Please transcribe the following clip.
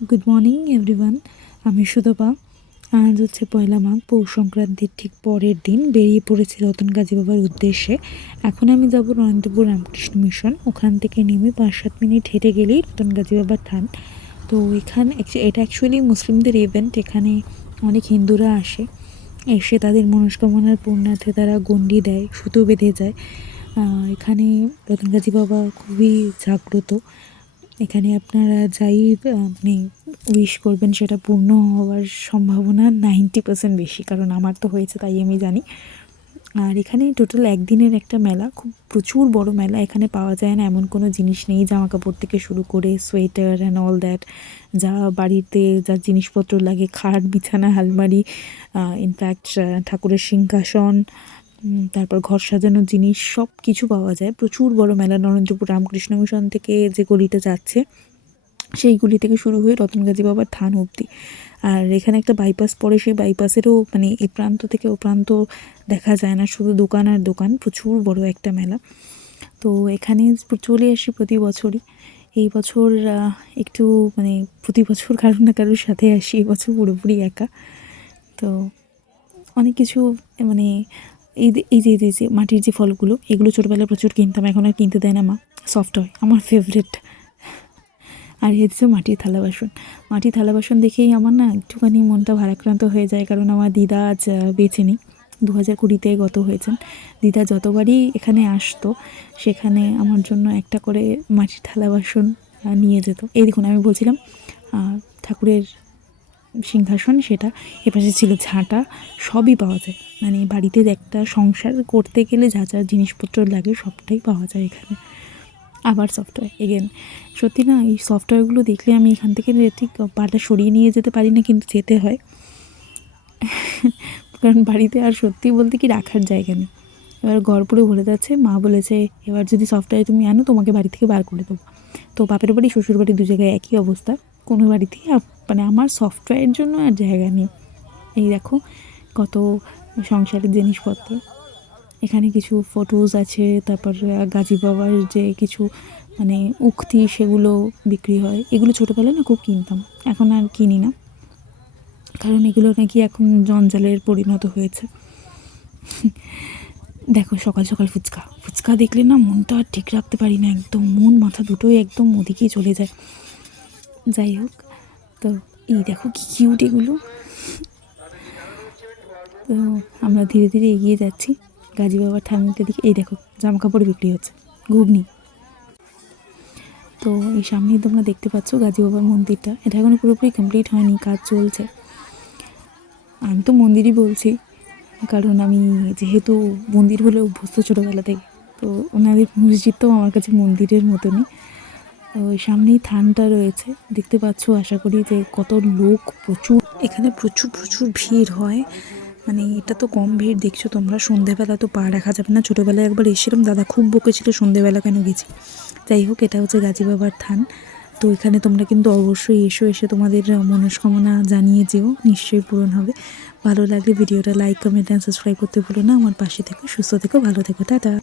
Good morning everyone. আমি সুতপা। আজ হচ্ছে পয়লা মাঘ, পৌষ সংক্রান্তির ঠিক পরের দিন বেরিয়ে পড়েছি রতনগাজী বাবার উদ্দেশ্যে। এখন আমি যাব অনন্তপুর রামকৃষ্ণ মিশন। ওখান থেকে নেমে 5-7 মিনিট হেঁটে গেলেই রতনগাজী বাবার থান। তো এখানে এটা অ্যাকচুয়ালি মুসলিমদের ইভেন্ট। এখানে অনেক হিন্দুরা আসে, এসে তাদের মনস্কামনার পূর্ণার্থে তারা গণ্ডি দেয়, সুতো বেঁধে যায়। এখানে রতনগাজী বাবা খুবই জাগ্রত। এখানে আপনারা যাই মানে উইশ করবেন সেটা পূর্ণ হওয়ার সম্ভাবনা 90% বেশি, কারণ আমার তো হয়েছে তাই আমি জানি। আর এখানে টোটাল একদিনের একটা মেলা, খুব প্রচুর বড় মেলা। এখানে পাওয়া যায় না এমন কোনো জিনিস নেই, জামা কাপড় থেকে শুরু করে সোয়েটার অ্যান্ড অল দ্যাট, যা বাড়িতে যা জিনিসপত্র লাগে, খাট, বিছানা, আলমারি, ইনফ্যাক্ট ঠাকুরের সিংহাসন, তারপর ঘর সাজানোর জিনিস, সব কিছু পাওয়া যায়। প্রচুর বড় মেলা। নরেন্দ্রপুর রামকৃষ্ণ মিশন থেকে যে গলিটা যাচ্ছে সেই গলি থেকে শুরু হয়ে রতনগাজী বাবার থান অবধি। আর এখানে একটা বাইপাস পড়ে, সেই বাইপাসেরও মানে এই প্রান্ত থেকে ও প্রান্ত দেখা যায় না, শুধু দোকান আর দোকান। প্রচুর বড় একটা মেলা। তো এখানে চলে আসি প্রতি বছরই। এই বছর একটু মানে প্রতি বছর কারোর না কারোর সাথে আসি, এবছর পুরোপুরি একা। তো অনেক কিছু মানে এই যে মাটির যে ফলগুলো, এগুলো ছোটোবেলায় প্রচুর কিনতাম, এখন আর কিনতে দেয় না মা। সফট হয় আমার ফেভারিট। আর এই হচ্ছে মাটির থালা বাসন। মাটির থালা বাসন দেখেই আমার না একটুখানি মনটা ভারাক্রান্ত হয়ে যায়, কারণ আমার দিদা আজ বেঁচে নেই। 2020-তে গত হয়েছেন। দিদা যতবারই এখানে আসতো সেখানে আমার জন্য একটা করে মাটির থালা বাসন নিয়ে যেত। এই দেখুন, আমি বলছিলাম ঠাকুরের সিংহাসন, সেটা এপাশে ছিল ঝাঁটা। সবই পাওয়া যায়, মানে বাড়িতে একটা সংসার করতে গেলে যা যা জিনিসপত্র লাগে সবটাই পাওয়া যায় এখানে। আবার সফটওয়্যার এগেন, সত্যি না, এই সফটওয়্যারগুলো দেখলে আমি এখান থেকে ঠিক পাটা সরিয়ে নিয়ে যেতে পারি না, কিন্তু যেতে হয়। কারণ বাড়িতে আর সত্যি বলতে কি রাখার জায়গা নেই। এবার ঘর পুরো ভরে যাচ্ছে। মা বলেছে এবার যদি সফটওয়্যার তুমি আনো তোমাকে বাড়ি থেকে বার করে দেবো। তো বাপের বাড়ি শ্বশুর বাড়ি দু জায়গায় একই অবস্থা। কোনো বাড়িতেই মানে আমার সফটওয়্যারের জন্য আর জায়গা নেই। এই দেখো কত সংসারের জিনিসপত্র। এখানে কিছু ফটোজ আছে, তারপর গাজী বাবার যে কিছু মানে উক্তি সেগুলো বিক্রি হয়। এগুলো ছোটোবেলায় না খুব কিনতাম, এখন আর কিনি না, কারণ এগুলো নাকি এখন জঞ্জালের পরিণত হয়েছে। দেখো সকাল সকাল ফুচকা, ফুচকা দেখলে না মনটা আর ঠিক রাখতে পারি না, একদম মন মাথা দুটোই একদম ওদিকেই চলে যায়। যাই হোক, তো এই দেখো কি কিউট এগুলো। তো আমরা ধীরে ধীরে এগিয়ে যাচ্ছি গাজী বাবার থানটার দিকে। এই দেখো জামা কাপড় বিক্রি হচ্ছে, ঘুগনি। তো এই সামনেই তোমরা দেখতে পাচ্ছ গাজী বাবার মন্দিরটা। এটা এখনো পুরোপুরি কমপ্লিট হয়নি, কাজ চলছে। আমি তো মন্দিরই বলছি, কারণ আমি যেহেতু মন্দির বলে অভ্যস্ত ছোটোবেলা থেকে, তো ওনাদের মসজিদটাও আমার কাছে মন্দিরের মতনই। ওই সামনেই থানটা রয়েছে, দেখতে পাচ্ছ আশা করি যে কত লোক, প্রচুর এখানে প্রচুর প্রচুর ভিড় হয়। মানে এটা তো কম ভিড় দেখছো তোমরা, সন্ধেবেলা তো পা রাখা যাবে না। ছোটোবেলায় একবার এসেছিলাম, দাদা খুব বকেছিল সন্ধেবেলা কেন গেছি। যাই হোক, এটা হচ্ছে গাজী বাবার থান। তো এখানে তোমরা কিন্তু অবশ্যই এসে তোমাদের মনস্কামনা জানিয়ে যেও, নিশ্চয়ই পূরণ হবে। ভালো লাগলে ভিডিওটা লাইক, কমেন্ট অ্যান্ড সাবস্ক্রাইব করতে ভুলো না। আমার পাশে থেকো, সুস্থ থেকো, ভালো থেকো, টাটা।